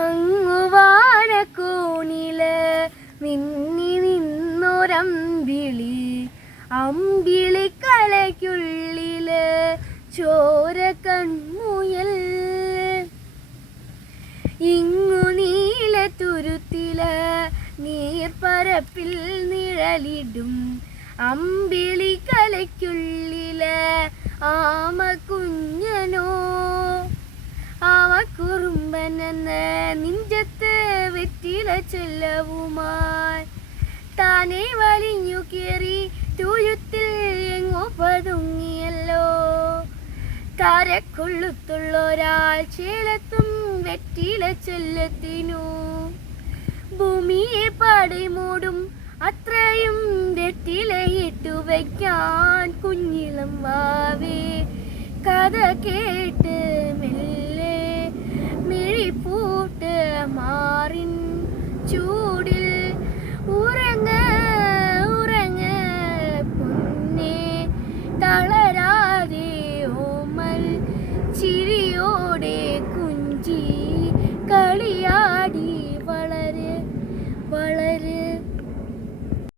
അങ്ങുവാനക്കോണില് മിന്നി നിന്നൊരമ്പിളി, അമ്പിളിക്കലയ്ക്കുള്ളില് ചോര കൺമുയൽ. ഇങ്ങു നീലത്തുരുത്തില് നീർപ്പരപ്പിൽ നിഴലിടും അമ്പിളിക്കലയ്ക്കുള്ളില് ആമ കുഞ്ഞനോ. ആമക്കുറുമ്പനെന്ന് നെഞ്ചത്ത് വെറ്റില ചെല്ലവുമായി താനെ വലിഞ്ഞു കയറി തുരുത്തിൽ എങ്ങോ പതുങ്ങിയല്ലോ. താരക്കൊള്ളുത്തുള്ളൊരാൾ ചേലത്തും വെറ്റില ചെല്ലത്തിനു. ഭൂമിയെ പാടെ മൂടും അത്രയും വെറ്റിലയിട്ടു വയ്ക്കാൻ കുഞ്ഞിളം വാവേ കഥ കേട്ട് മെല്ലെ